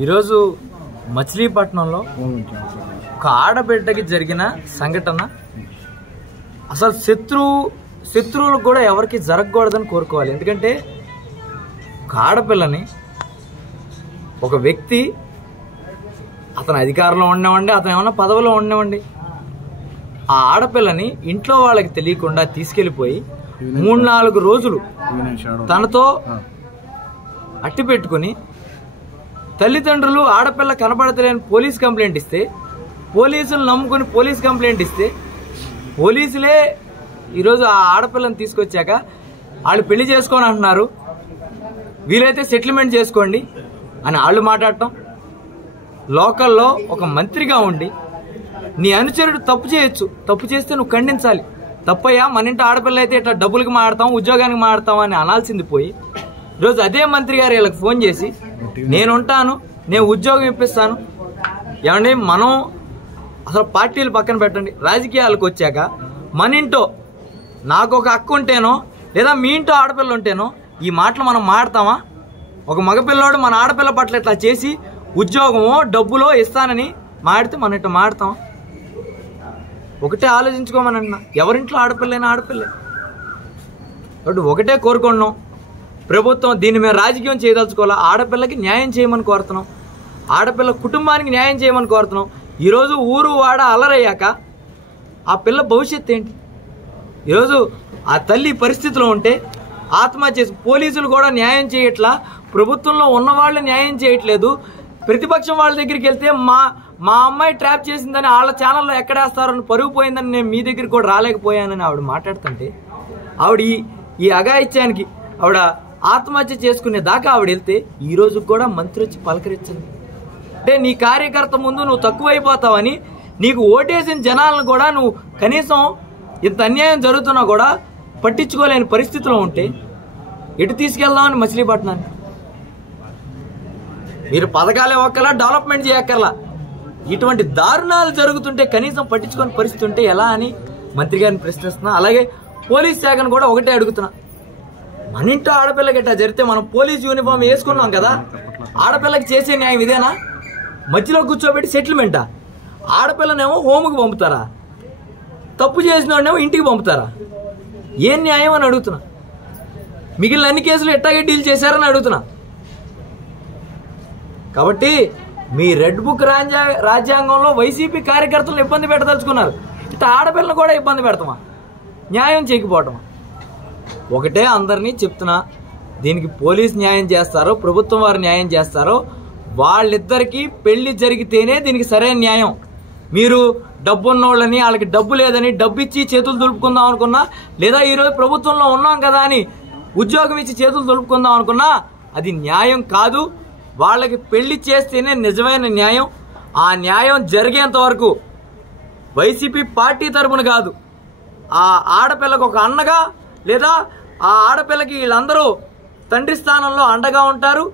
ఈరోజు మచిలీపట్నంలో ఒక ఆడబిడ్డకి జరిగిన సంఘటన అసలు శత్రువులకు కూడా ఎవరికి జరగకూడదని కోరుకోవాలి. ఎందుకంటే ఒక ఆడపిల్లని ఒక వ్యక్తి అతను అధికారంలో ఉండేవండి, అతను ఏమన్నా పదవిలో ఉండేవండి, ఆ ఆడపిల్లని ఇంట్లో వాళ్ళకి తెలియకుండా తీసుకెళ్ళిపోయి 3-4 రోజులు తనతో అట్టి పెట్టుకుని తల్లిదండ్రులు ఆడపిల్ల కనబడతలేని పోలీస్ కంప్లైంట్ ఇస్తే, పోలీసులు నమ్ముకుని పోలీస్ కంప్లైంట్ ఇస్తే, పోలీసులే ఈరోజు ఆ ఆడపిల్లని తీసుకొచ్చాక వాళ్ళు పెళ్లి చేసుకోని అంటున్నారు, వీలైతే సెటిల్మెంట్ చేసుకోండి అని వాళ్ళు మాట్లాడటం. లోకల్లో ఒక మంత్రిగా ఉండి నీ అనుచరుడు తప్పు చేయొచ్చు, తప్పు చేస్తే నువ్వు ఖండించాలి. తప్పయ్యా, మన ఇంటి ఆడపిల్ల అయితే ఇట్లా డబ్బులకి మాడతాం, ఉద్యోగానికి మాడతాం అని అనాల్సింది పోయి ఈరోజు అదే మంత్రి గారు వీళ్ళకి ఫోన్ చేసి నేనుంటాను, నేను ఉద్యోగం ఇప్పిస్తాను. ఏమండి, మనం అసలు పార్టీలు పక్కన పెట్టండి, రాజకీయాలకు వచ్చాక మన ఇంటో నాకు ఒక అక్క ఉంటేనో లేదా మీ ఇంటో ఆడపిల్ల ఉంటేనో ఈ మాటలు మనం మాడతామా? ఒక మగపిల్లోడు మన ఆడపిల్ల పట్ల ఇట్లా చేసి ఉద్యోగమో డబ్బులో ఇస్తానని మాడితే మన ఇట్లా మాడతామా? ఒకటే ఆలోచించుకోమనన్నా, ఎవరింట్లో ఆడపిల్లైనా ఆడపిల్లే. కాబట్టి ఒకటే కోరుకున్నాం, ప్రభుత్వం దీన్ని మేము రాజకీయం చేయదలుచుకోవాలా, ఆడపిల్లకి న్యాయం చేయమని కోరుతున్నాం, ఆడపిల్ల కుటుంబానికి న్యాయం చేయమని కోరుతున్నాం. ఈరోజు ఊరు వాడ అలరయ్యాక ఆ పిల్ల భవిష్యత్తు ఏంటి? ఈరోజు ఆ తల్లి పరిస్థితిలో ఉంటే ఆత్మహత్య చేసి పోలీసులు కూడా న్యాయం చేయట్లా, ప్రభుత్వంలో ఉన్నవాళ్ళు న్యాయం చేయట్లేదు. ప్రతిపక్షం వాళ్ళ దగ్గరికి వెళ్తే మా అమ్మాయి ట్రాప్ చేసిందని వాళ్ళ ఛానల్లో ఎక్కడేస్తారని పరుగు పోయిందని నేను మీ దగ్గరికి కూడా రాలేకపోయానని ఆవిడ మాట్లాడుతుంటే, ఆవిడ ఈ అఘాయిత్యానికి ఆవిడ ఆత్మహత్య చేసుకునే దాకా ఆవిడ వెళ్తే ఈ రోజు కూడా మంత్రి వచ్చి పలకరించింది. అంటే నీ కార్యకర్త ముందు నువ్వు తక్కువైపోతావని, నీకు ఓటేసిన జనాలను కూడా నువ్వు కనీసం ఇంత అన్యాయం జరుగుతున్నా కూడా పట్టించుకోలేని పరిస్థితిలో ఉంటే ఎటు తీసుకెళ్దామని మచిలీపట్నాన్ని? మీరు పథకాలే ఒక్కలా డెవలప్మెంట్ చేయక్కర్లా, ఇటువంటి దారుణాలు జరుగుతుంటే కనీసం పట్టించుకునే పరిస్థితి ఉంటే ఎలా అని మంత్రి గారిని ప్రశ్నిస్తున్నా. అలాగే పోలీస్ శాఖను కూడా ఒకటే అడుగుతున్నా, మన ఇంట్లో ఆడపిల్లకి ఇట్లా జరిగితే మనం పోలీస్ యూనిఫామ్ వేసుకున్నాం కదా, ఆడపిల్లకి చేసే న్యాయం ఇదేనా? మధ్యలో కూర్చోబెట్టి సెటిల్మెంటా? ఆడపిల్లనేమో హోముకి పంపుతారా, తప్పు చేసిన వాడినేమో ఇంటికి పంపుతారా? ఏం న్యాయం అని అడుగుతున్నా. మిగిలిన అన్ని కేసులు ఎట్టాగే డీల్ చేశారని అడుగుతున్నా. కాబట్టి మీ రెడ్ బుక్ రాజ్యాంగంలో వైసీపీ కార్యకర్తలను ఇబ్బంది పెట్టదలుచుకున్నారు, ఇట్లా ఆడపిల్లను కూడా ఇబ్బంది పెడతామా? న్యాయం చేయకపోవటమా? ఒకటే అందరినీ చెప్తున్నా, దీనికి పోలీస్ న్యాయం చేస్తారో ప్రభుత్వం వారు న్యాయం చేస్తారో వాళ్ళిద్దరికీ పెళ్లి జరిగితేనే దీనికి సరైన న్యాయం. మీరు డబ్బు ఉన్నోళ్ళని వాళ్ళకి డబ్బు లేదని డబ్బు ఇచ్చి చేతులు దులుపుకుందాం అనుకున్నా, లేదా ఈరోజు ప్రభుత్వంలో ఉన్నాం కదా అని ఉద్యోగం ఇచ్చి చేతులు దులుపుకుందాం అనుకున్నా అది న్యాయం కాదు. వాళ్ళకి పెళ్లి చేస్తేనే నిజమైన న్యాయం. ఆ న్యాయం జరిగేంత వరకు వైసీపీ పార్టీ తరపున కాదు, ఆ ఆడపిల్లకు ఒక అన్నగా లేదా ఆ ఆడపిల్లకి వీళ్ళందరూ తండ్రి స్థానంలో అండగా ఉంటారు.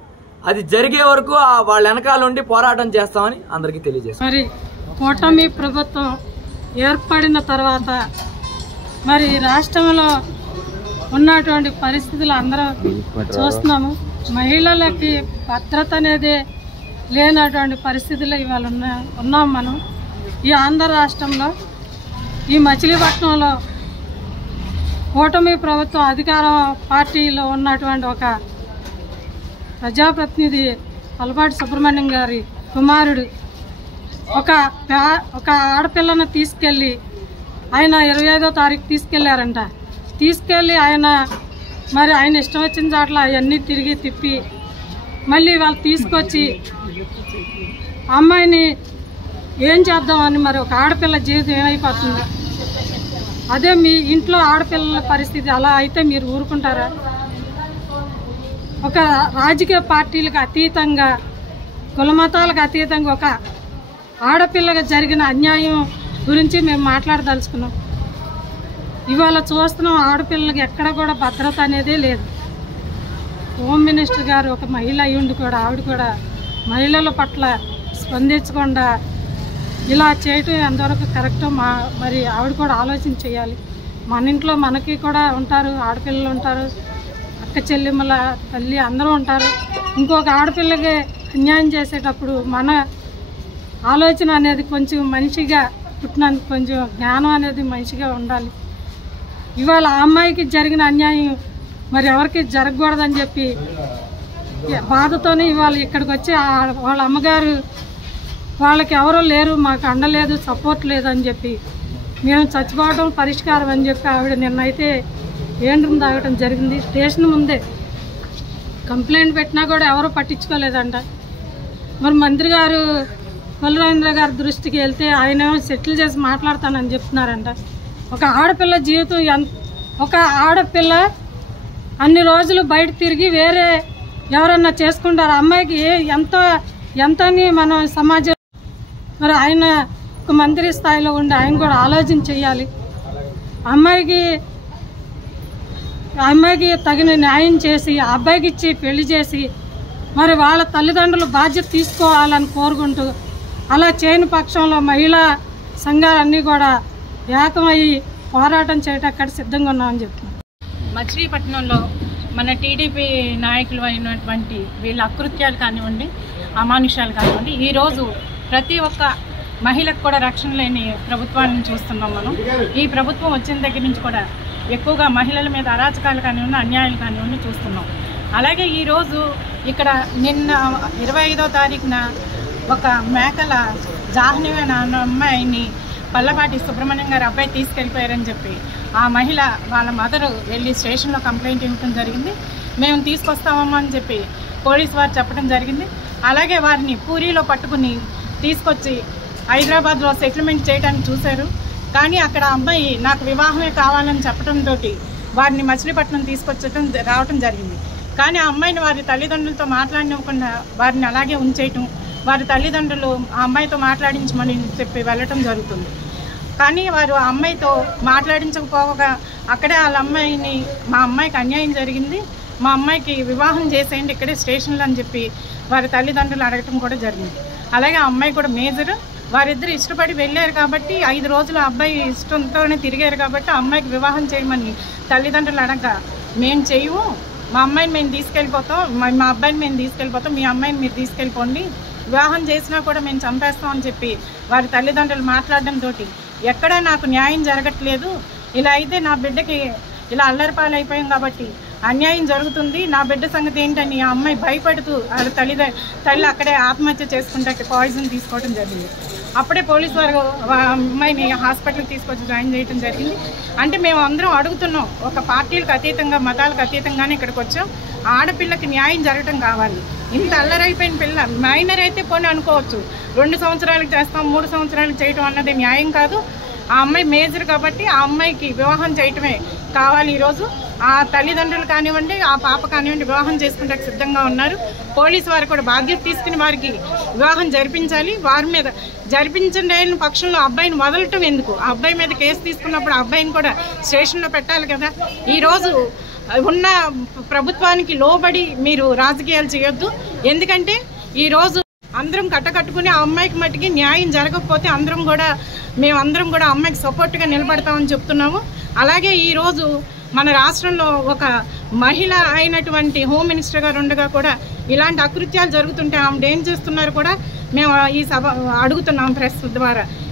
అది జరిగే వరకు వాళ్ళ వెనకాల ఉండి పోరాటం చేస్తామని అందరికీ తెలియజేస్తాం. మరి కూటమి ప్రభుత్వం ఏర్పడిన తర్వాత మరి రాష్ట్రంలో ఉన్నటువంటి పరిస్థితులు అందరూ చూస్తున్నాము. మహిళలకి భద్రత అనేది లేనటువంటి పరిస్థితుల్లో ఇవాళ ఉన్నాం మనం. ఈ ఆంధ్ర రాష్ట్రంలో ఈ మచిలీపట్నంలో కూటమి ప్రభుత్వం అధికార పార్టీలో ఉన్నటువంటి ఒక ప్రజాప్రతినిధి పల్పాటి సుబ్రహ్మణ్యం గారి కుమారుడు ఒక ఆడపిల్లను తీసుకెళ్ళి ఆయన 25వ తారీఖు తీసుకెళ్లారంట. తీసుకెళ్ళి ఆయన ఇష్టం వచ్చిన చాట్ల అవన్నీ తిరిగి తిప్పి మళ్ళీ వాళ్ళు తీసుకొచ్చి అమ్మాయిని ఏం చేద్దామని, మరి ఒక ఆడపిల్ల జీవితం ఏమైపోతుంది? అదే మీ ఇంట్లో ఆడపిల్లల పరిస్థితి అలా అయితే మీరు ఊరుకుంటారా? ఒక రాజకీయ పార్టీలకు అతీతంగా, కులమతాలకు అతీతంగా ఒక ఆడపిల్లగా జరిగిన అన్యాయం గురించి మేము మాట్లాడదలుచుకున్నాం. ఇవాళ చూస్తున్నాం, ఆడపిల్లలకి ఎక్కడ కూడా భద్రత అనేదే లేదు. హోమ్ మినిస్టర్ గారు ఒక మహిళ అయ్యుండి కూడా ఆవిడ కూడా మహిళల పట్ల స్పందించకుండా ఇలా చేయటం ఎంతవరకు కరెక్టో మరి ఆవిడ కూడా ఆలోచన చేయాలి. మన ఇంట్లో మనకి కూడా ఉంటారు, ఆడపిల్లలు ఉంటారు, అక్క చెల్లెమ్మల తల్లి అందరూ ఉంటారు. ఇంకొక ఆడపిల్లకి అన్యాయం చేసేటప్పుడు మన ఆలోచన అనేది కొంచెం మనిషిగా పుట్టినందుకు కొంచెం జ్ఞానం అనేది మనిషిగా ఉండాలి. ఇవాళ ఆ అమ్మాయికి జరిగిన అన్యాయం మరి ఎవరికి జరగకూడదని చెప్పి బాధతోనే ఇవాళ ఇక్కడికి వచ్చి వాళ్ళ అమ్మగారు వాళ్ళకి ఎవరూ లేరు, మాకు అండలేదు, సపోర్ట్ లేదని చెప్పి మేము చచ్చిపోవడం పరిష్కారం అని చెప్పి ఆవిడ నిన్నైతే ఏండ్రం తాగటం జరిగింది. స్టేషన్ ముందే కంప్లైంట్ పెట్టినా కూడా ఎవరూ పట్టించుకోలేదంట. మరి మంత్రి గారు బలరామేంద్ర గారి దృష్టికి వెళ్తే ఆయన సెటిల్ చేసి మాట్లాడతానని చెప్తున్నారంట. ఒక ఆడపిల్ల జీవితం ఒక ఆడపిల్ల అన్ని రోజులు బయట తిరిగి వేరే ఎవరన్నా చేసుకుంటారు. అమ్మాయికి ఎంతని మనం సమాజం మరి ఆయన ఒక మంత్రి స్థాయిలో ఉండి ఆయన కూడా ఆలోచన చేయాలి. అమ్మాయికి తగిన న్యాయం చేసి అబ్బాయికి ఇచ్చి పెళ్లి చేసి మరి వాళ్ళ తల్లిదండ్రులు బాధ్యత తీసుకోవాలని కోరుకుంటూ, అలా చేయని పక్షంలో మహిళా సంఘాలన్నీ కూడా ఏకమయ్యి పోరాటం చేయడానికి సిద్ధంగా ఉన్నామని చెప్తున్నాం. మచిలీపట్నంలో మన టీడీపీ నాయకులు అయినటువంటి వీళ్ళ అకృత్యాలు కానివ్వండి, అమానుషాలు కానివ్వండి, ఈరోజు ప్రతి ఒక్క మహిళకు కూడా రక్షణ లేని ప్రభుత్వాన్ని చూస్తున్నాం మనం. ఈ ప్రభుత్వం వచ్చిన దగ్గర నుంచి కూడా ఎక్కువగా మహిళల మీద అరాచకాలు కానివ్వండి, అన్యాయాలు కానివ్వండి చూస్తున్నాం. అలాగే ఈరోజు ఇక్కడ నిన్న 25వ తారీఖున ఒక మేకల జాహ్నవి అన్న అమ్మాయిని పల్లపాటి సుబ్రహ్మణ్యం గారు అబ్బాయి తీసుకెళ్ళిపోయారని చెప్పి ఆ మహిళ వాళ్ళ మదరు వెళ్ళి స్టేషన్లో కంప్లైంట్ ఇవ్వడం జరిగింది. మేము తీసుకొస్తామమ్మా అని చెప్పి పోలీసు వారు చెప్పడం జరిగింది. అలాగే వారిని పూరీలో పట్టుకుని తీసుకొచ్చి హైదరాబాద్లో సెటిల్మెంట్ చేయడానికి చూశారు. కానీ అక్కడ అమ్మాయి నాకు వివాహమే కావాలని చెప్పడంతో వారిని మచిలీపట్నం రావడం జరిగింది. కానీ ఆ అమ్మాయిని వారి తల్లిదండ్రులతో మాట్లాడినవ్వకుండా వారిని అలాగే ఉంచేయటం, వారి తల్లిదండ్రులు ఆ అమ్మాయితో మాట్లాడించమని చెప్పి వెళ్ళటం జరుగుతుంది. కానీ వారు ఆ అమ్మాయితో మాట్లాడించకపోగా అక్కడే వాళ్ళ అమ్మాయిని, మా అమ్మాయికి అన్యాయం జరిగింది, మా అమ్మాయికి వివాహం చేసేయండి ఇక్కడే స్టేషన్లో అని చెప్పి వారి తల్లిదండ్రులు అడగటం కూడా జరిగింది. అలాగే ఆ అమ్మాయి కూడా మేజర్, వారిద్దరు ఇష్టపడి వెళ్ళారు కాబట్టి 5 రోజులు అబ్బాయి ఇష్టంతోనే తిరిగారు కాబట్టి ఆ అమ్మాయికి వివాహం చేయమని తల్లిదండ్రులు అడగగా మేము చేయము, మా అమ్మాయిని మేము తీసుకెళ్ళిపోతాం, మా అబ్బాయిని మేము తీసుకెళ్ళిపోతాం, మీ అమ్మాయిని మీరు తీసుకెళ్ళిపోండి, వివాహం చేసినా కూడా మేము చంపేస్తాం అని చెప్పి వారి తల్లిదండ్రులు మాట్లాడడంతో ఎక్కడా నాకు న్యాయం జరగట్లేదు, ఇలా అయితే నా బిడ్డకి ఇలా అల్లరిపాలు అయిపోయాం కాబట్టి అన్యాయం జరుగుతుంది, నా బిడ్డ సంగతి ఏంటని ఆ అమ్మాయి భయపడుతూ తల్లి అక్కడే ఆత్మహత్య చేసుకుంటే పాయిజన్ తీసుకోవడం జరిగింది. అప్పుడే పోలీసు వారు అమ్మాయిని హాస్పిటల్కి తీసుకొచ్చి జాయిన్ చేయడం జరిగింది. అంటే మేము అందరం అడుగుతున్నాం, ఒక పార్టీలకు అతీతంగా మతాలకు అతీతంగానే ఇక్కడికి వచ్చాం, ఆడపిల్లకి న్యాయం జరగటం కావాలి. ఇంత అల్లరైపోయిన పిల్ల మైనర్ అయితే పోనీ అనుకోవచ్చు, 2 సంవత్సరాలకు చేస్తాం 3 సంవత్సరాలకు చేయటం అన్నది న్యాయం కాదు. ఆ అమ్మాయి మేజర్ కాబట్టి ఆ అమ్మాయికి వివాహం చేయటమే కావాలి. ఈరోజు ఆ తల్లిదండ్రులు కానివ్వండి, ఆ పాప కానివ్వండి వివాహం చేసుకుంటే సిద్ధంగా ఉన్నారు. పోలీసు వారు కూడా బాధ్యత తీసుకుని వారికి వివాహం జరిపించాలి. వారి మీద జరిపించలేని పక్షంలో అబ్బాయిని వదలటం ఎందుకు, ఆ అబ్బాయి మీద కేసు తీసుకున్నప్పుడు ఆ అబ్బాయిని కూడా స్టేషన్లో పెట్టాలి కదా. ఈరోజు ఉన్న ప్రభుత్వానికి లోబడి మీరు రాజకీయాలు చేయొద్దు. ఎందుకంటే ఈరోజు అందరం కట్టకట్టుకుని ఆ అమ్మాయికి మట్టికి న్యాయం జరగకపోతే మేమందరం కూడా అమ్మాయికి సపోర్ట్గా నిలబడతామని చెప్తున్నాము. అలాగే ఈరోజు మన రాష్ట్రంలో ఒక మహిళ అయినటువంటి హోమ్ మినిస్టర్ గారు ఉండగా కూడా ఇలాంటి అకృత్యాలు జరుగుతుంటే ఆమె ఏం చేస్తున్నారు కూడా మేము ఈ సభ అడుగుతున్నాం ప్రెస్ ద్వారా.